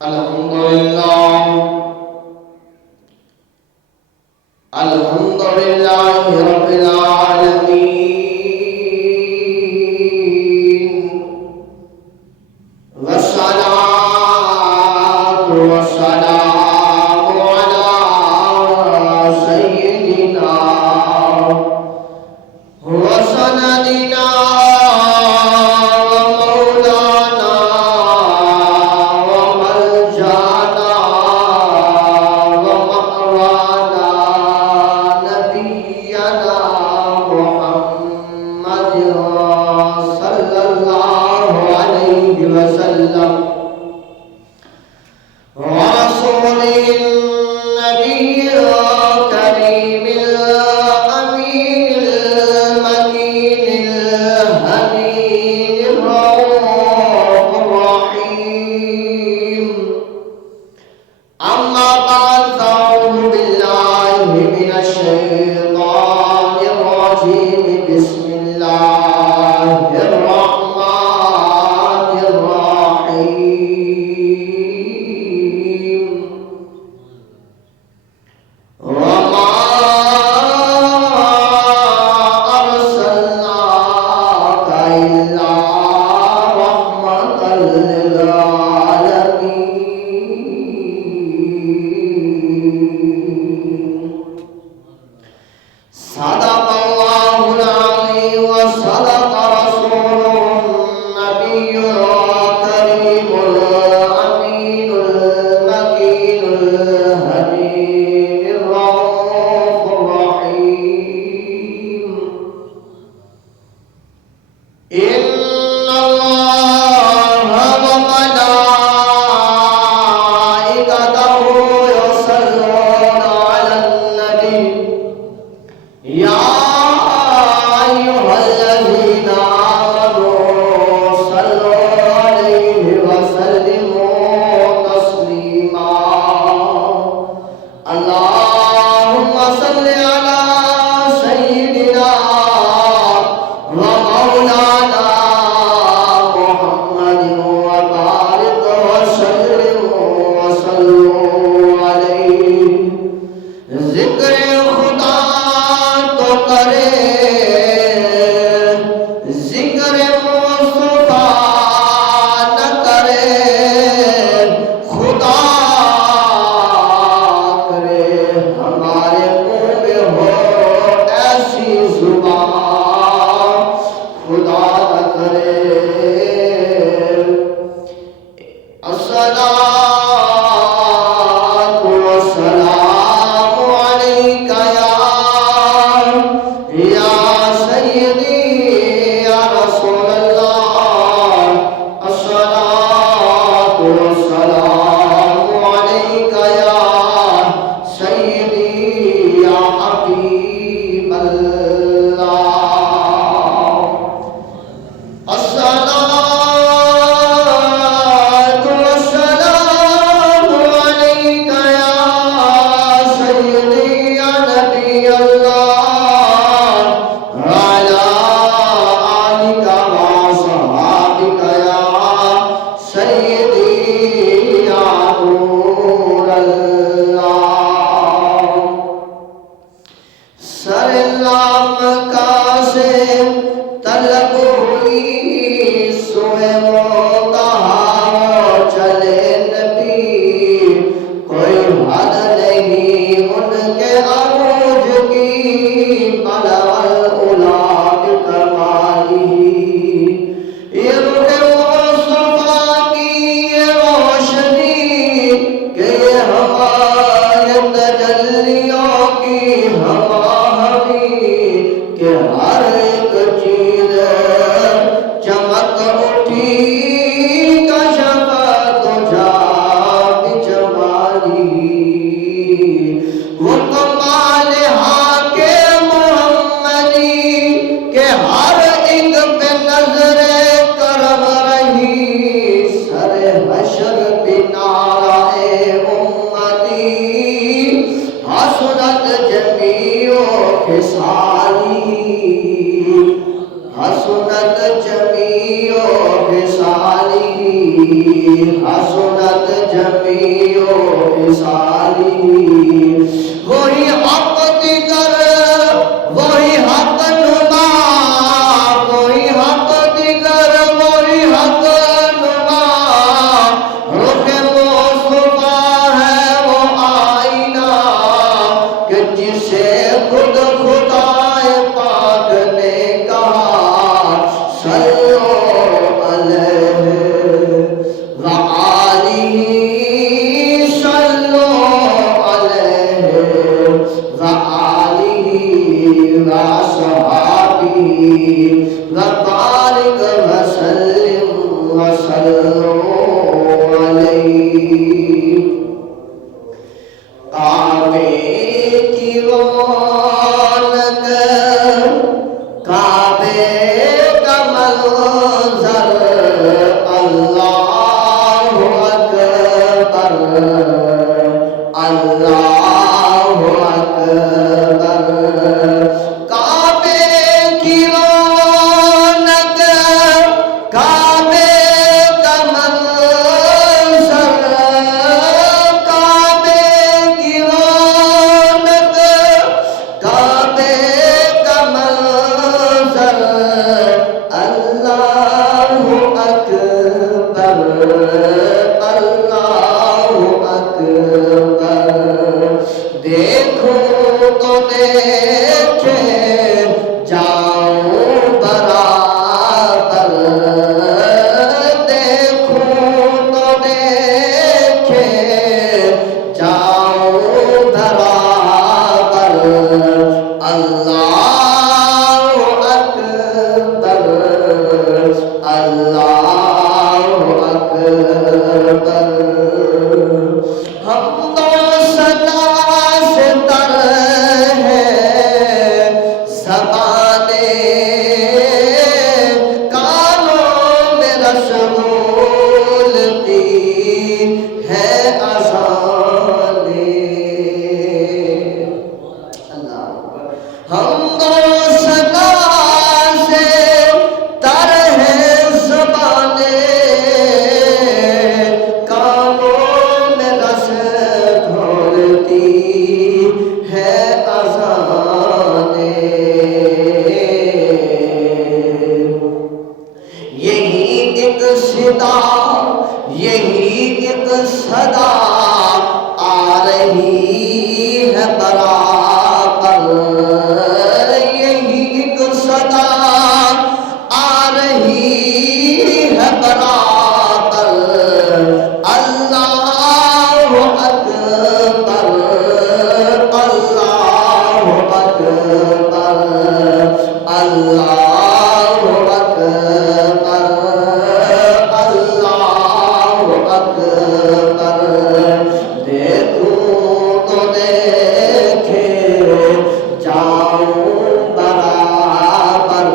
الحمد لله الحمد لله رب العالمين والصلاة والسلام على سيدنا وسندنا ومولانا وملجانا ومأوانا نبينا محمد صلى الله عليه وسلم ورسوله النبي الكريم الأمين المكين الهدي الرؤوف الرحيم أما بعد فأعوذ بالله من الشيطان الرجيم بسم الله الرحمن الرحيم وما أرسلناك إلا رحمة للعالمين صدق الله العظيم وصدق رسوله النبي الكريم الأمين المكين الهدي الرؤوف الرحيم إن الله وملائكته يصلون على النبي يا أيها الذين آمنوا صلوا عليه وسلموا تسليما اللهم صل على سيدنا ومولانا محمد وبارك وسلم عليه ذکر خدا تو کرے ذکر مصطفیٰ نہ کرے خدا کرے ہمارے منہ میں ہو ایسی زبان خدا نہ کرے الصلاة والسلام عليك يا سيدي يا رسول الله الصلاة والسلام عليك يا سيدي يا حبيب الله الصلاة والسلام عليك يا سيدي يا نبي الله وعلى آلك وصحابك يا سيدي يا نور الله سر نام کا سے طلب ہوئی سوئے منتہا چلے نبی کوئی حد نہیں ان کے عروج کی بلغ العلا بکمالہ یہ روح مصطفیٰ کی یہ روشنی کہ یہ ہمارے تجلیوں کی ہوا ہمی کہ ہر ایک چیز چمک اٹھی کشف تجھا بجمالی وہ کمال حق محمدی کہ ہر ایک پہ نظر کرم رہی سر حشر بنارہ امتی حسنت جمیع خصالی حسنت جمیع خصالی حسنت جمیع خصالی وہی حق دیگر وہی حق نما وہی حق دیگر وہی حق نما رخ مصطفیٰ ہے وہ آئینہ کہ جسے خود خدائے پاک نے کہا صلو علیہ وآلہ صلو علیہ وآلہ وصحابہ وبارک وسلم وسلم علیہ کعبے کی رونق کعبے کا منظر اللہ اکبر اللہ اکبر کعبے کی رونق کعبے کا منظر کعبے کی رونق کعبے کا منظر اللہ اکبر اللہ اکبر دیکھوں تو دیکھے جاؤں برابر دیکھوں تو دیکھے جاؤں برابر اللہ اکبر اللہ اکبر ہم دو صدا سے تر ہے زبانیں کانوں میں رسولتی ہے اذانیں اللہ ہم دو صدا سے تر ہے زبانیں کانوں میں رس گھولتی ہے اذانیں یہی ایک صدا یہی ایک صدا آ رہی ہے برابر یہی ایک صدا آ رہی ہے برابر اللہ اکبر اللہ اکبر اللہ اکبر اللہ اکبر دیکھوں تو دیکھے جاؤں برابر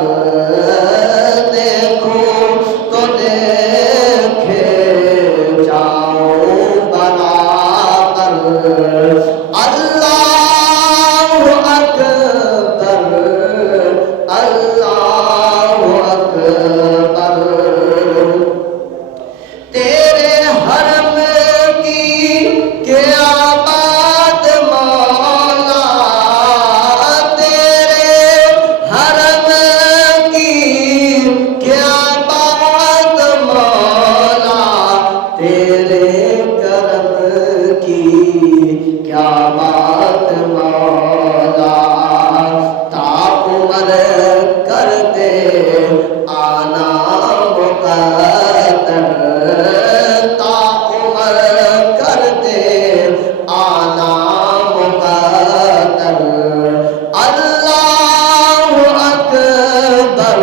دیکھوں تو دیکھے جاؤں برابر اللہ اکبر اللہ اکبر تیرے حرم کی کیا بات مولا تیرے حرم کی کیا بات مولا تیرے کرم کی کیا بات مولا تاپ مر کر دے آنا مقدر تاپ مر کر دے آنا مقدر اللہ اکبر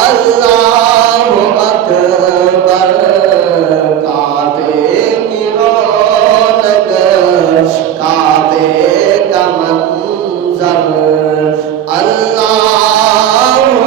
اللہ اکبر کعبے کی رونق کعبے کا منظر اللہ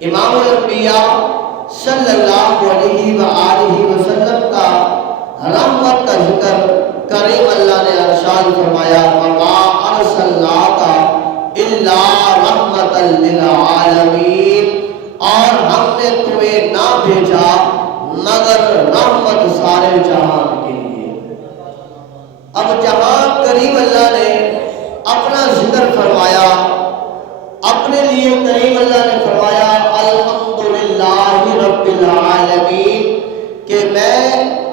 امام الانبیاء صلی اللہ علیہ وآلہ وسلم کا رحمت کا ذکر کریم اللہ نے ارشاد فرمایا وما ارسلناک الا رحمتا للعالمین، اور ہم نے تمہیں نہ بھیجا مگر رحمت سارے جہان کے لیے۔ اب جہاں کریم اللہ نے اپنا ذکر فرمایا، اپنے لیے کریم اللہ نے فرمایا الحمدللہ رب العالمین، کہ میں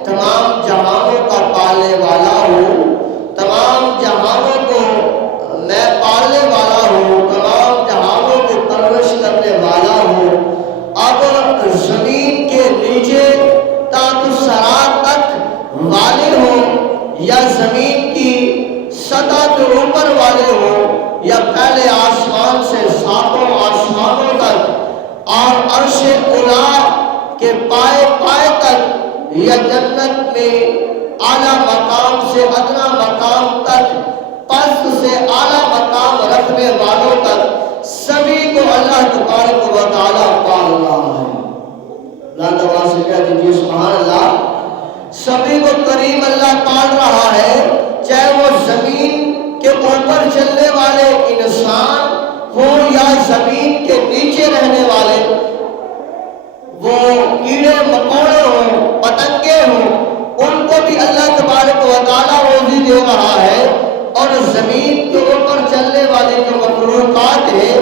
تمام جہانوں کا پالنے والا ہوں، تمام جہانوں کو میں پالنے والا ہوں، تمام جہانوں کو پرورش کرنے والا ہوں۔ اب زمین کے نیچے تحت الثری تک والے ہوں، یا زمین کی سطح کے اوپر والے ہوں، یا پہلے آسمان سے ساتوں آسمانوں تک اور عرش اولا کے پائے پائے تک، یا جنت میں اعلیٰ مقام سے ادنا مقام تک، پست سے اعلیٰ مقام رکھنے والوں تک، سبھی کو اللہ تبارک و تعالیٰ پال رہا ہے۔ اللہ تعالیٰ سے کہہ دیجیے سبحان اللہ۔ سبھی کو کریم اللہ پال رہا ہے، چاہے وہ زمین کے اوپر چلنے والے انسان ہوں یا زمین کے نیچے رہنے والے، وہ کیڑے مکوڑے ہوں، پتنگے ہوں، ان کو بھی اللہ تبارک و تعالیٰ روزی دے رہا ہے۔ اور زمین کے اوپر چلنے والے جو مخلوقات ہیں،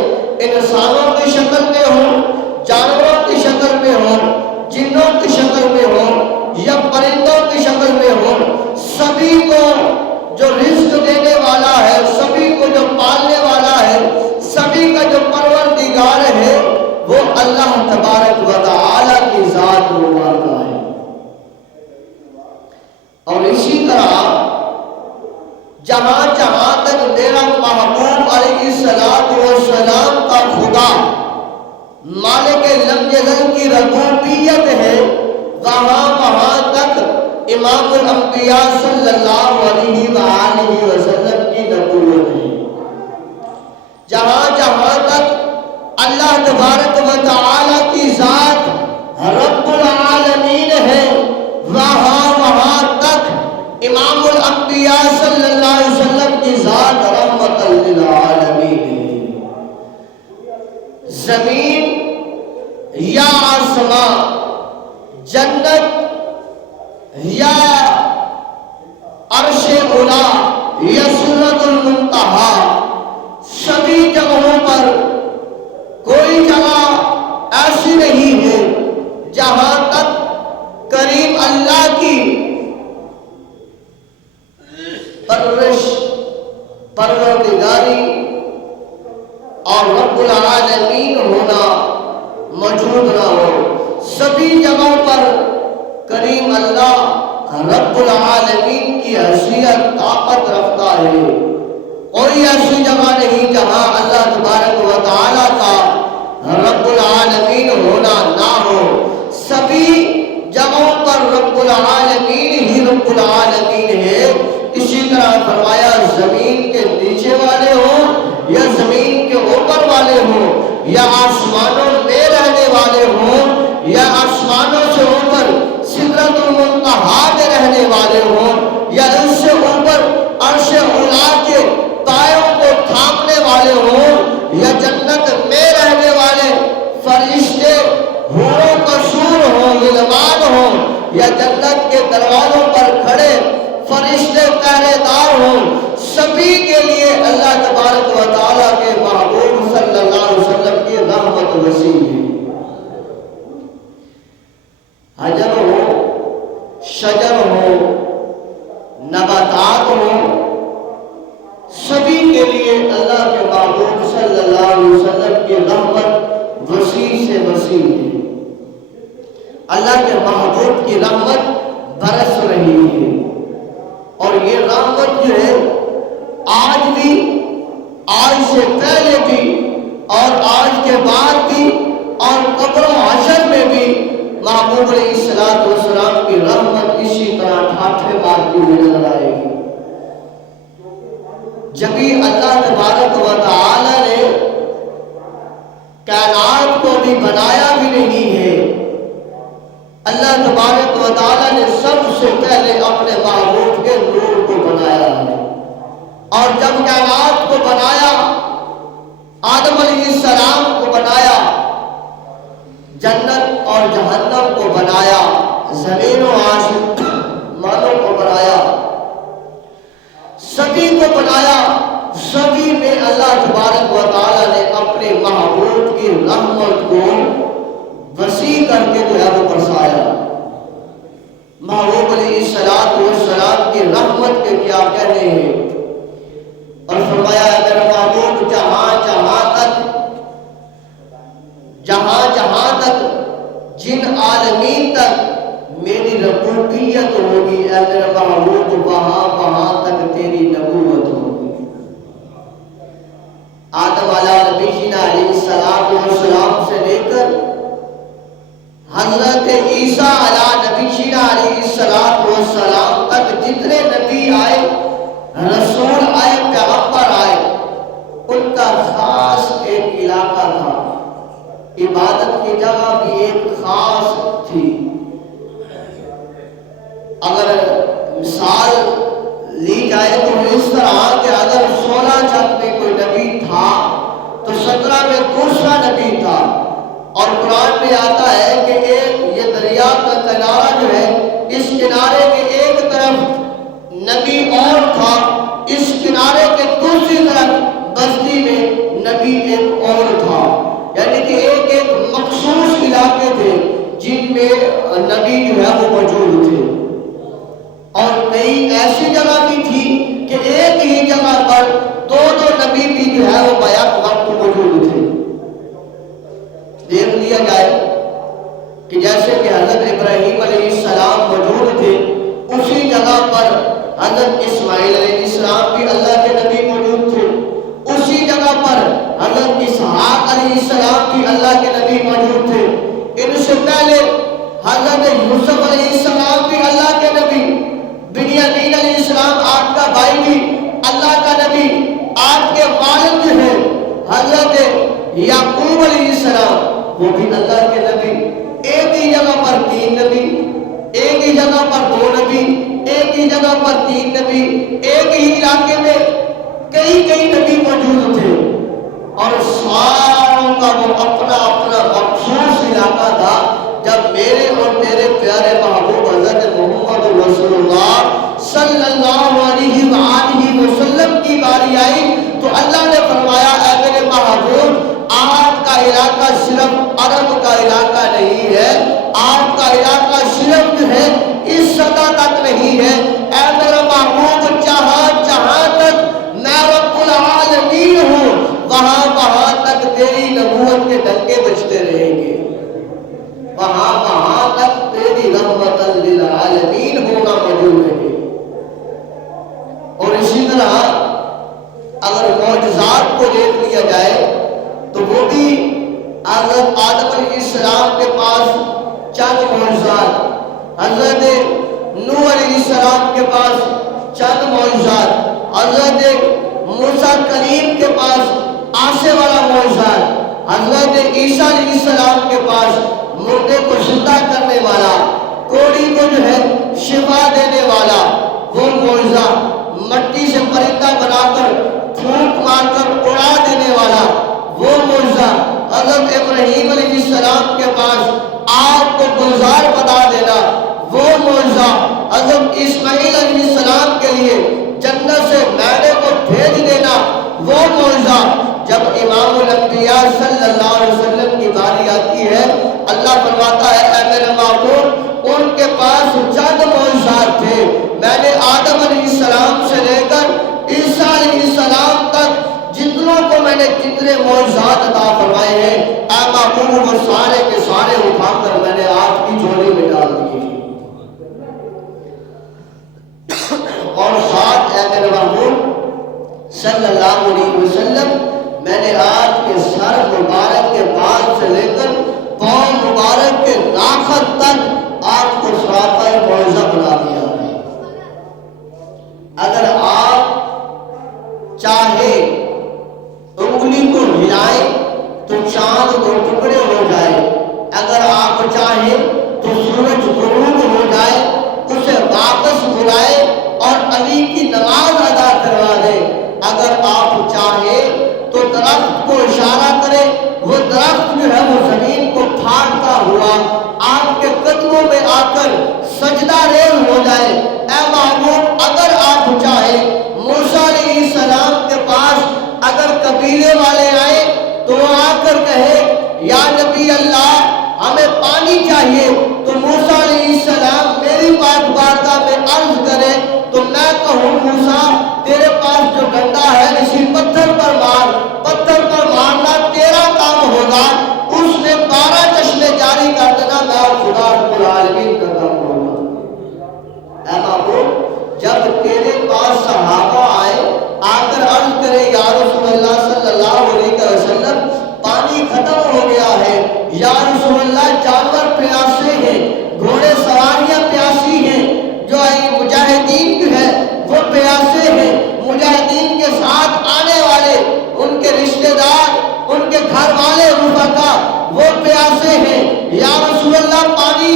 انسانوں کی شکل میں ہوں، جانوروں کی شکل میں ہوں، جنوں کی شکل میں ہوں، یا پرندوں کی شکل میں ہوں، سبھی کو جو رزق دینے والا ہے، سبھی کو جو پالنے والا ہے، سبھی کا جو پروردگار ہے، وہ اللہ تبارک و تعالیٰ کی ذات مبارکہ ہے۔ اور اسی طرح جہاں جہاں تک میرا محبوب علیہ السلام کا خدا مالک لم یزل کی ربوبیت ہے، وہاں وہاں تک امام الانبیاء صلی اللہ علیہ وآلہ وسلم کی نبوت ہے۔ جہاں جہاں تک اللہ تبارک و تعالیٰ کی ذات رب العالمین ہے، وہاں وہاں تک امام الانبیاء صلی اللہ علیہ وسلم کی ذات رحمت للعالمین ہے۔ زمین یا آسمان، جنت یا عرش اولا یا سدرۃ المنتہا، سبھی جگہوں پر کوئی جگہ ایسی نہیں ہے جہاں تک کریم اللہ کی پرورش، پروردگاری اور رب العالمین ہونا موجود نہ ہو۔ سبھی جگہوں پر کریم اللہ رب العالمین کی حیثیت طاقت رکھتا ہے۔ کوئی ایسی جگہ نہیں جہاں اللہ تبارک و تعالیٰ کا رب العالمین ہونا نہ ہو۔ سبھی جگہوں پر رب العالمین ہی رب العالمین ہے۔ اسی طرح فرمایا زمین کے نیچے والے ہوں یا زمین کے اوپر والے ہوں، یا آسمانوں میں رہنے والے ہوں یا آسمانوں سے اوپر سدرۃ المنتہا میں رہنے والے ہوں، یا ان سے اوپر عرش اولا کے پایوں کو تھامنے والے ہوں، یا جنت میں رہنے والے فرشتے حور و قصور ہوں، غلمان ہوں، یا جنت کے دروازوں پر کھڑے فرشتے پہرے دار ہوں، سبھی کے لیے اللہ تبارک و تعالیٰ کے محبوب صلی اللہ علیہ وسلم کی رحمت وسیع ہے۔ حجر ہو، شجر ہو، نباتات ہو، سبھی کے لیے اللہ کے محبوب صلی اللہ علیہ وسلم کی رحمت وسیع سے وسیع ہے۔ اللہ کے محبوب کی رحمت برس رہی ہے، اور یہ رحمت جو ہے آج بھی، آج سے پہلے بھی، اور آج کے بعد بھی، اور قبر و حشر میں بھی محبوب علیہ السلام کی رحمت اسی طرح ٹھاٹھے مارتی ہوئی نظر آئے گی۔ جبھی اللہ تبارک و تعالی نے کائنات کو کبھی بنایا بھی نہیں ہے۔ اللہ تبارک و تعالیٰ نے سب سے پہلے اپنے محبوب کے نور کو بنایا ہے، اور جب کائنات کو بنایا، آدم علیہ السلام کو بنایا، جنت اور جہنم کو بنایا، زمین و آسمانوں کو بنایا، سبھی کو بنایا، سبھی میں اللہ تبارک و تعالیٰ نے اپنے محبوب کی رحمت کو وسیع کر کے جو ہے وہ برسایا۔ محبوب علیہ السلام کی رحمت کے کیا کہنے ہیں، اور فرمایا ہے میرا محبوب جہاں تک جن عالمین تک میری ربوبیت ہوگی، اے میرا محبوب وہاں تک تیری نبوت ہوگی۔ آدم علیہ السلام سے لے کر حضرت عیسیٰ علیہ السلام تک جتنے نبی آئے، رسول آئے، پیغمبر آئے، ان کا خاص ایک علاقہ تھا، عبادت کی جگہ بھی ایک خاص تھی۔ اگر مثال لی جائے تو اس طرح کہ اگر 16 چھت میں کوئی نبی تھا تو 17 میں دوسرا نبی تھا، اور قرآن میں آتا ہے کہ ایک یہ دریا کا کنارہ جو ہے، اس کنارے کے ایک طرف نبی اور تھا، اس کنارے کے دوسری طرف بستی میں نبی ایک اور تھا، یعنی کہ ایک مخصوص علاقے تھے جن میں نبی جو ہے وہ موجود تھے، اور کئی ایسی جگہ بھی تھی کہ ایک ہی جگہ پر دو نبی بھی جو ہے وہ بیک وقت موجود تھے۔ دیکھ لیا جائے کہ جیسے کہ حضرت ابراہیم علیہ السلام موجود تھے، اسی جگہ پر حضرت اسماعیل علیہ السلام بھی اللہ کے نبی موجود تھے، اسی جگہ پر حضرت اسحاق علیہ السلام بھی اللہ کے نبی موجود تھے، ان سے پہلے حضرت یوسف علیہ السلام بھی اللہ کے نبی، بنیامین علیہ السلام آپ کا بھائی بھی اللہ کا نبی، آپ کے والد جو ہیں حضرت یعقوب علیہ السلام وہ بھی اللہ کے نبی۔ ایک ہی جگہ پر 3 نبی، ایک ہی جگہ پر 2 نبی، ایک ہی جگہ پر 3 نبی، ایک ہی علاقے میں کئی نبی موجود تھے، اور ساروں کا وہ اپنا مخصوص علاقہ تھا۔ جب میرے اور تیرے پیارے محبوب حضرت محمد رسول اللہ صلی اللہ علیہ وآلہ وسلم کی باری آئی تو اللہ نے فرمایا اے میرے محبوب، آپ کا علاقہ صرف عرب کا علاقہ نہیں ہے، آپ کا علاقہ صرف جو ہے اس سطح تک نہیں ہے، اے میرا محبوب جہاں تک میں رب العالمین ہوں، وہاں تک تیری نبوت کے ڈنکے بجتے رہیں گے، وہاں تک تیری رحمت للعالمین ہونا موجود ہے۔ اور اسی طرح اگر معجزات کو دیکھ لیا جائے تو وہ بھی حضرت آدم علیہ السلام کے پاس چند معجزات، حضرت نوح علیہ السلام کے پاس چند معجزات، حضرت موسیٰ کلیم کے پاس آسے والا معجزات، حضرت عیسیٰ علیہ السلام کے پاس مردے کو زندہ کرنے والا، کوڑی کو جو ہے شفا دینے والا وہ معجزہ، مٹی سے پرندہ بنا کر پھونک مار کر اڑا دینے والا وہ معجزہ، حضرت ابراہیم علیہ السلام کے پاس آگ کو گلزار بنا دینا وہ معجزہ، حضرت اسماعیل علیہ السلام کے لیے جنت سے میوے کو بھیج دینا وہ معجزہ۔ جب امام الانبیاء صلی اللہ علیہ وسلم کی باری آتی ہے، اللہ فرماتا ہے اے میرے محبوب، ان کے پاس چند معجزات تھے، میں نے آدم علیہ السلام سے لے کر عیسیٰ علیہ السلام تک جتنوں کو میں نے جتنے معجزات عطا فرمائے ہیں، اے محبوب وہ سارے کے سارے اٹھا کر میں نے آپ کی جھولی میں ڈال دیے، اور ساتھ اے میرے محبوب صلی اللہ علیہ وسلم میں نے آپ کے سر مبارک کے بال سے لے کر پاؤں مبارک کے ناخن تک آپ کو سراپا معجزہ بنا دیا ہے۔ اگر آپ چاہے انگلی کو ہلائیں تو چاند دو ٹکڑے ہو جائے چاہے تو سورج غروب ہو جائے اسے واپس بلائے اور علی کی نماز ادا کروا دے۔ اگر آپ چاہے تو درخت کو اشارہ کرے، وہ درخت جو ہے وہ زمین کو پھاڑتا ہوا آپ کے قدموں میں آ کر سجدہ ریز ہو جائے۔ اے محبوب اگر آپ چاہے موسیٰ علیہ السلام کے پاس اگر قبیلے والے آئے تو وہ آ کر کہے یا نبی اللہ ہمیں پانی چاہیے، تو موسیٰ علیہ السلام میری بات بارگاہ میں عرض کرے تو میں کہوں موسیٰ تیرے پاس جو ڈنڈا ہے اسی پتھر پر مار، پتھر پر مارنا تیرا کام ہوگا، اس نے 12 چشمے جاری کر دینا، میں اور خدا رب العالمین کا کام ہوگا۔ اے محبوب جب تیرے پاس صحابہ آئے آ کر عرض کرے یا رسول اللہ صلی اللہ علیہ وسلم پانی ختم ہو گیا ہے، یا رسول اللہ جانور پیاسے ہیں، گھوڑے سواریاں پیاسی ہیں، جو مجاہدین جو ہے وہ پیاسے ہیں، مجاہدین کے ساتھ آنے والے ان کے رشتہ دار ان کے گھر والے رفقا وہ پیاسے ہیں، یا رسول اللہ پانی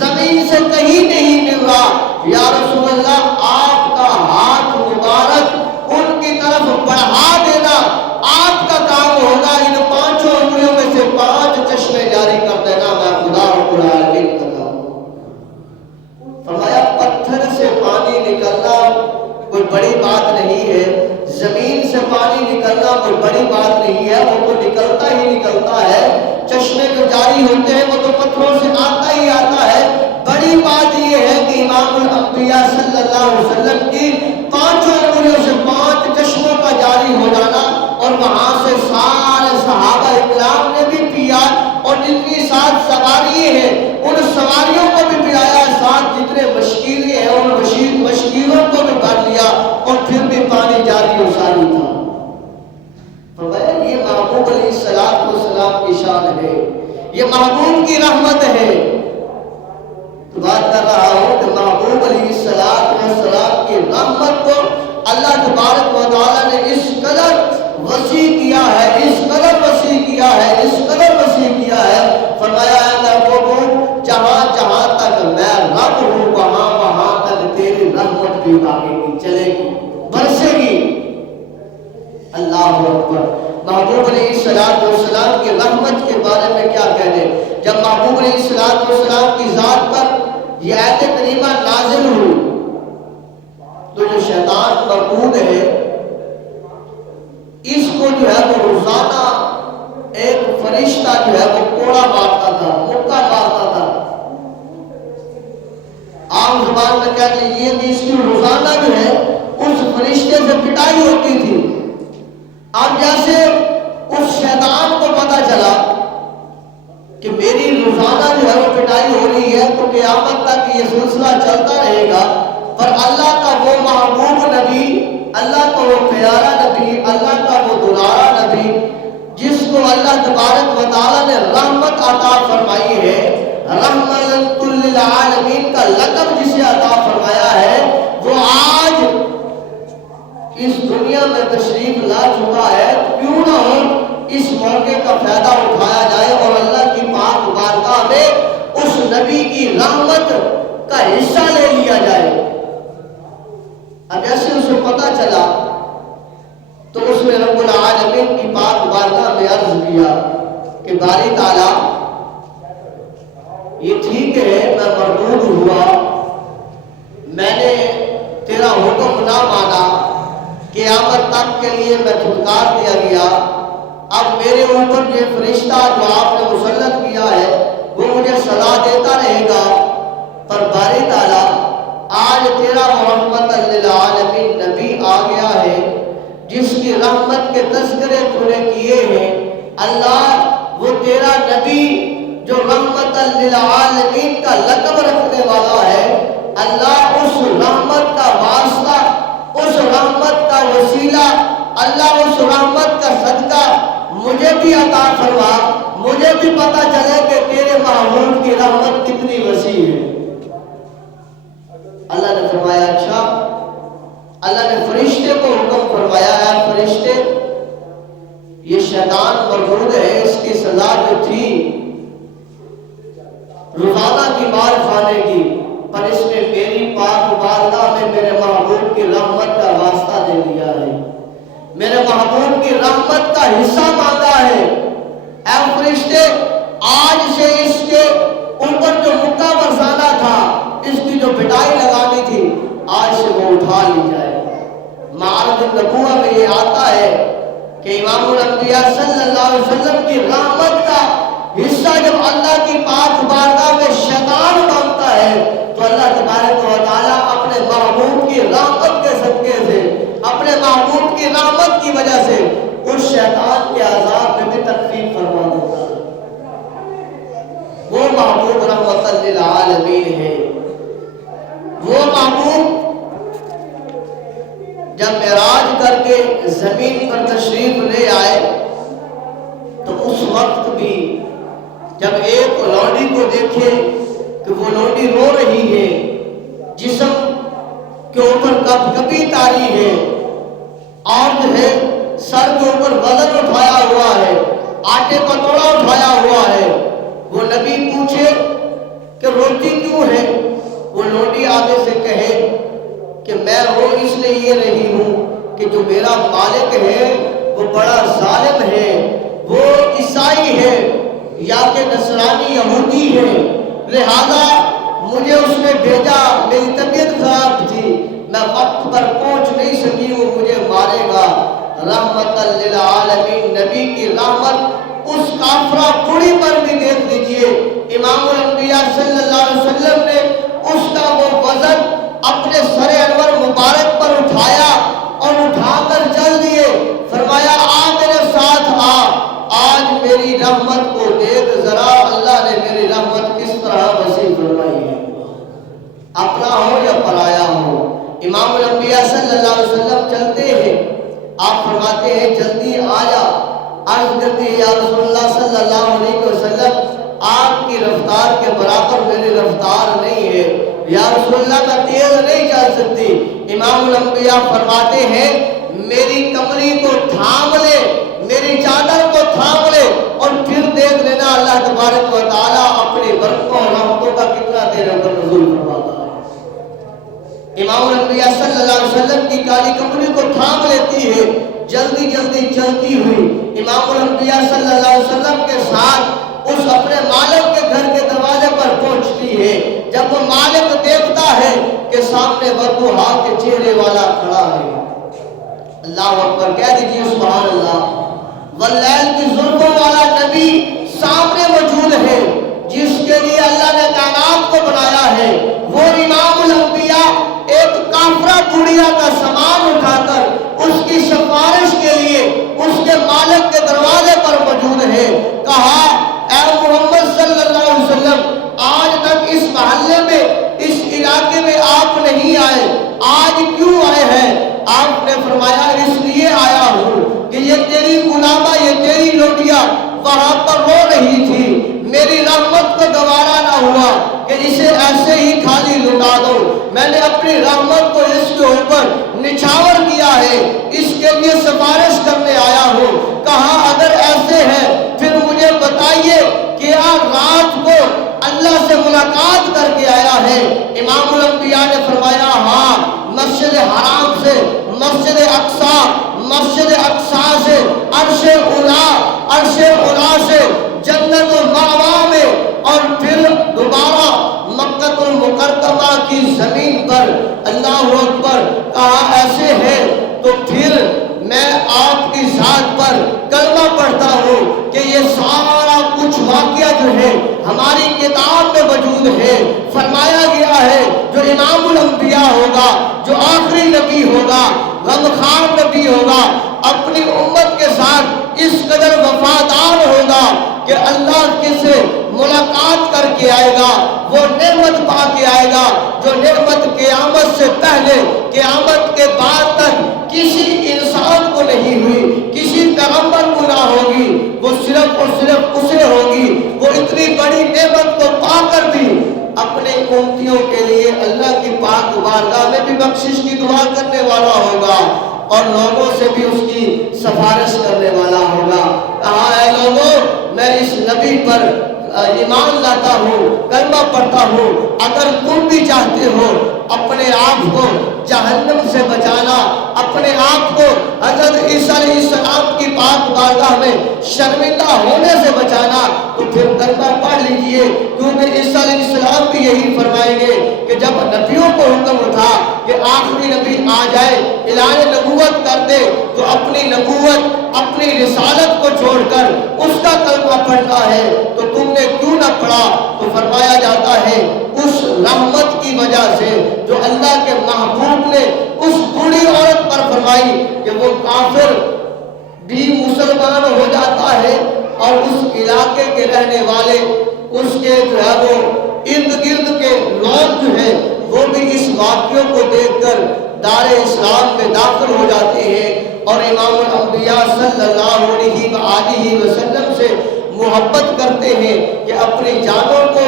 زمین سے کہیں نہیں مل رہا، یا رسول اللہ آپ کا ہاتھ مبارک ان کی طرف بڑھا دینا آپ کا کام ہوگا، ان 5 انگلیوں میں سے 5 چشمے جاری کر دینا، میں خدا رب العالمین کا کام ہوگا۔ فرمایا پتھر سے پانی نکلنا کوئی بڑی بات نہیں ہے، زمین سے پانی نکلنا کوئی بڑی بات نہیں ہے، وہ تو نکلتا ہی نکلتا ہے، چشمے جو جاری ہوتے ہیں وہ تو پتھروں سے آتا ہی آتا ہے، بڑی بات یہ ہے کہ امام الانبیاء صلی اللہ علیہ وسلم کی 5 انگلیوں سے 5 چشموں کا جاری ہو جانا، اور وہاں سے سارے صحابہ اکرام نے بھی پیا، اور جتنی ساتھ سواری ہیں ان سواریوں کو بھی پلایا، ساتھ جتنے مشکیلیں ہیں ان مشکیلوں کو بھی بھر لیا، اور پھر بھی پانی جاری و ساری تھا۔ فرمایا یہ محبوب علیہ السلام کی شان ہے، یہ محبوب کی رحمت ہے۔ تو بات کر رہا ہوں کہ محبوب علیہ السلام کی رحمت کو اللہ تبارک و تعالیٰ نے اس قدر وسیع کیا ہے، اس قدر وسیع کیا ہے، اس قدر وسیع کیا ہے، فرمایا ہے محبوب جہاں جہاں تک میں رب ہوں وہاں وہاں تک تیری رحمت بھی باقی کی چلے گی، برسے گی۔ اللہ اکبر۔ محبوب علیہ السلام کی رحمت کے بارے میں کیا کہنے، جب محبوب علیہ السلام کی ذات پر یہ آیت کریمہ نازل ہوئی تو جو شیطان مربوط ہے اس کو جو ہے وہ روزانہ ایک فرشتہ جو ہے وہ کوڑا مارتا تھا، مکہ مارتا تھا، عام زبان میں کہہ لیجیے کہ اس کی روزانہ جو ہے اس فرشتے سے پٹائی ہوتی تھی۔ اب جیسے اس شیطان کو پتا چلا کہ میری روزانہ جو ہے وہ پٹائی ہو رہی ہے تو قیامت تک یہ سلسلہ چلتا رہے گا، پر اللہ کا وہ محبوب نبی، اللہ کا وہ پیارا نبی، اللہ کا وہ دلارا نبی جس کو اللہ تبارک و تعالیٰ نے رحمت عطا فرمائی ہے، رحمت للعالمین کا لقب جسے عطا فرمایا ہے، وہ آج اس دنیا میں تشریف لا چکا ہے، کیوں نہ ہو اس موقع کا فائدہ اٹھایا جائے اور اللہ کی پاک بارگاہ میں اس نبی کی رحمت کا حصہ لے لیا جائے۔ اب جیسے اسے پتا چلا تو اس نے رب العالمین کی پاک بارگاہ میں عرض کیا کہ باری تعالیٰ یہ ٹھیک ہے میں مردود ہوا، میں نے تیرا حکم نہ مانا، قیامت تک کے لیے میں دھتکار دیا گیا، اب میرے اوپر یہ فرشتہ جو آپ نے مسلط کیا ہے وہ مجھے سزا دیتا رہے گا، پر باری تعالیٰ آج تیرا محمد للعالمین نبی آ گیا ہے جس کی رحمت کے تذکرے تو نے کیے ہیں، اللہ وہ تیرا نبی جو رحمت للعالمین کا لقب رکھنے والا ہے، اللہ اس رحمت کا واسطہ، اس رحمت کا وسیلہ، اللہ اس رحمت کا صدقہ مجھے بھی عطا فرما، مجھے بھی پتا چلے کہ تیرے محبوب کی رحمت کتنی وسیع ہے۔ اللہ نے فرمایا اچھا، اللہ نے فرشتے کو حکم فرمایا ہے فرشتے یہ شیطان مربوط ہے، اس کی سزا جو تھی روزانہ کی مار کھانے کی، پر اس نے میری پاک بارگاہ میں میرے محبوب کی رحمت کا واسطہ دے دیا ہے، میرے محبوب کی رحمت کا حصہ مانگا ہے۔ اے فرشتے، آج سے اس کے اوپر جو مکہ برسانا تھا، اس کی جو پٹائی لگانی تھی، آج سے وہ اٹھا لی جائے۔ معارج النبوہ میں یہ آتا ہے کہ امام الانبیاء صلی اللہ علیہ وسلم کی رحمت کا حصہ جب اللہ کی پاک بارگاہ میں شیطان مانگتا ہے تو اللہ تبارک و تعالیٰ اپنے محبوب کی رحمت کے صدقے سے، اپنے محبوب کی رحمت کی وجہ سے اس شیطان کے عذاب میں بھی تخفیف فرما دیتا ہے۔ وہ محبوب رحمت للعالمین ہے۔ وہ محبوب جب معراج کر کے زمین پر تشریف لے آئے تو اس وقت بھی جب ایک لونڈی کو دیکھے کہ وہ لونڈی رو رہی ہے، جسم کے اوپر کپ کپی تاری ہے اور جو ہے سر کے اوپر وزن اٹھایا ہوا ہے، آٹے کا توڑا اٹھایا ہوا ہے، وہ نبی پوچھے کہ روتی کیوں ہے؟ وہ لونڈی آگے سے کہے کہ میں رو اس لیے رہی ہوں کہ جو میرا مالک ہے وہ بڑا ظالم ہے، وہ عیسائی ہے یا کہ نصرانی یہودی ہے، لہذا مجھے اس نے بھیجا، میری طبیعت خراب تھی، میں وقت پر پہنچ نہیں سکی، وہ مجھے مارے گا۔ رحمت للعالمین، نبی کی رحمت اس کافرہ بڑی پر بھی دیکھ لیجئے، امام الانبیاء صلی اللہ علیہ وسلم نے اس کا وہ وزن اپنے سر انور مبارک پر اٹھایا اور اٹھا کر چل دیے، فرمایا آ میرے ساتھ آ، آج میری رحمت کو دیکھ ذرا اللہ نے میری رحمت کس طرح وسیع فرمائی ہے، اپنا ہو یا پرایا ہو۔ امام الانبیاء صلی اللہ علیہ وسلم چلتے ہیں، آپ فرماتے ہیں جلدی آیا، عرض کرتے ہیں یا رسول اللہ صلی اللہ علیہ وسلم آپ کی رفتار کے برابر میری رفتار نہیں ہے، یا رسول اللہ میں تیز نہیں چل سکتی۔ امام الانبیاء فرماتے ہیں میری کمری کو تھام لے، میری چادر کو تھام لے اور پھر دیکھ لینا اللہ تبارک و تعالیٰ اپنی برکتوں اور رحمتوں کا کتنا تیرے پر نزول فرماتا ہے۔ امام الانبیاء صلی اللہ علیہ وسلم کی کالی کمری کو تھام لیتی ہے، جلدی جلدی چلتی ہوئی امام الانبیاء صلی اللہ علیہ وسلم کے ساتھ اس اپنے مالک کے گھر کے دروازے پر پہنچتی ہے۔ جب وہ مالک دیکھتا ہے کہ سامنے وضوحا کے چہرے والا کھڑا ہے، اللہ اکبر کہہ دیجیے سبحان اللہ، واللیل کی زلفوں والا نبی سامنے موجود ہے جس کے لیے اللہ نے کائنات کو بنایا ہے، وہ امام الانبیاء ایک کافرہ بڑھیا کا سامان اٹھا کر اس کی سفارش کے لیے اس کے مالک کے دروازے پر موجود ہے۔ کہا اے محمد صلی اللہ علیہ وسلم، آج تک اس محلے میں، اس علاقے میں آپ نہیں آئے، آج کیوں آئے ہیں؟ آپ نے فرمایا اس لیے آیا ہوں کہ یہ تیری غلامہ، یہ تیری لوٹیا وہاں پر رو رہی تھی، میری رحمت کو گوارا نہ ہوا کہ اسے ایسے ہی خالی لٹا دو، میں نے اپنی رحمت کو اس کے اوپر نچھاور کیا ہے، اس کے لیے سفارش کرنے آیا ہوں۔ کہا اگر ایسے ہے پھر مجھے بتائیے کہ آج رات کو اللہ سے ملاقات کر کے آیا ہے؟ امام الانبیاء نے فرمایا ہاں، مسجد حرام سے، مسجد اقصیٰ، مسجد اقصیٰ سے عرش اولیٰ سے جنت المأویٰ میں اور پھر دوبارہ مکہ المکرمہ کی زمین پر۔ اللہ اکبر، کہا ایسے ہے تو پھر میں آپ کی ذات پر کلمہ پڑھتا ہوں کہ یہ سارا کچھ واقعہ جو ہے ہماری کتاب میں موجود ہے۔ فرمایا گیا ہے جو امام الانبیاء ہوگا، جو آخری نبی ہوگا، غمخوار نبی ہوگا، اپنی امت کے ساتھ اس قدر وفادار ہوگا کہ اللہ کے سے ملاقات کر کے آئے گا، وہ نعمت پا کے آئے گا جو نعمت قیامت سے پہلے، قیامت کے بعد تک کسی انسان کو نہیں ہوئی، کسی پیغمبر کو نہ ہوگی، وہ صرف اور صرف اسے ہوگی۔ وہ اتنی بڑی نعمت کو پا کر بھی اپنے امتیوں کے لیے اللہ کی پاک بارگاہ میں بھی بخشش کی دعا کرنے والا ہوگا اور لوگوں سے بھی اس کی سفارش کرنے والا ہوگا۔ کہا اے لوگوں، میں اس نبی پر ایمان لاتا ہوں، کلمہ پڑھتا ہوں، اگر تم بھی چاہتے ہو اپنے آپ کو جہنم سے بچانا، اپنے آپ کو حضرت عیسیٰ علیہ السلام کی پاک بارگاہ میں شرمندہ ہونے سے بچانا، تو پھر کلمہ پڑھ لیجئے، کیونکہ عیسیٰ علیہ السلام بھی یہی فرمائیں گے کہ جب نبیوں کو حکم اٹھا کہ آخری نبی آ جائے، اعلان نبوت کر دے، تو اپنی نبوت، اپنی رسالت کو چھوڑ کر اس کا کلمہ پڑھنا ہے تو تم نے کیوں نہ پڑھا؟ تو فرمایا جاتا ہے اس رحمت کی وجہ سے جو اللہ کے محبوب نے اس بوڑھی عورت پر فرمائی کہ وہ کافر بھی مسلمان ہو جاتا ہے اور اس علاقے کے رہنے والے، اس کے جو ہے وہ ارد گرد کے لوگ جو ہیں وہ بھی اس واقعوں کو دیکھ کر دار اسلام میں داخل ہو جاتے ہیں اور امام الانبیاء صلی اللہ علیہ وآلہ وسلم سے محبت کرتے ہیں کہ اپنی جانوں کو،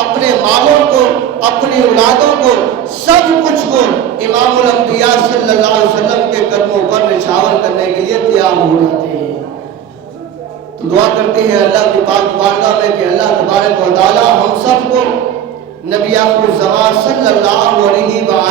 اپنے مالوں کو، اپنی اولادوں کو، سب کچھ کو امام الانبیاء صلی اللہ علیہ وسلم کے قدموں پر نچھاور کرنے کے لیے تیار ہو جاتے ہیں۔ تو دعا کرتے ہیں اللہ کی پاک بارگاہ میں کہ اللہ تبارک و تعالی ہم سب کو نبی آخر الزمان صلی اللہ علیہ وآلہ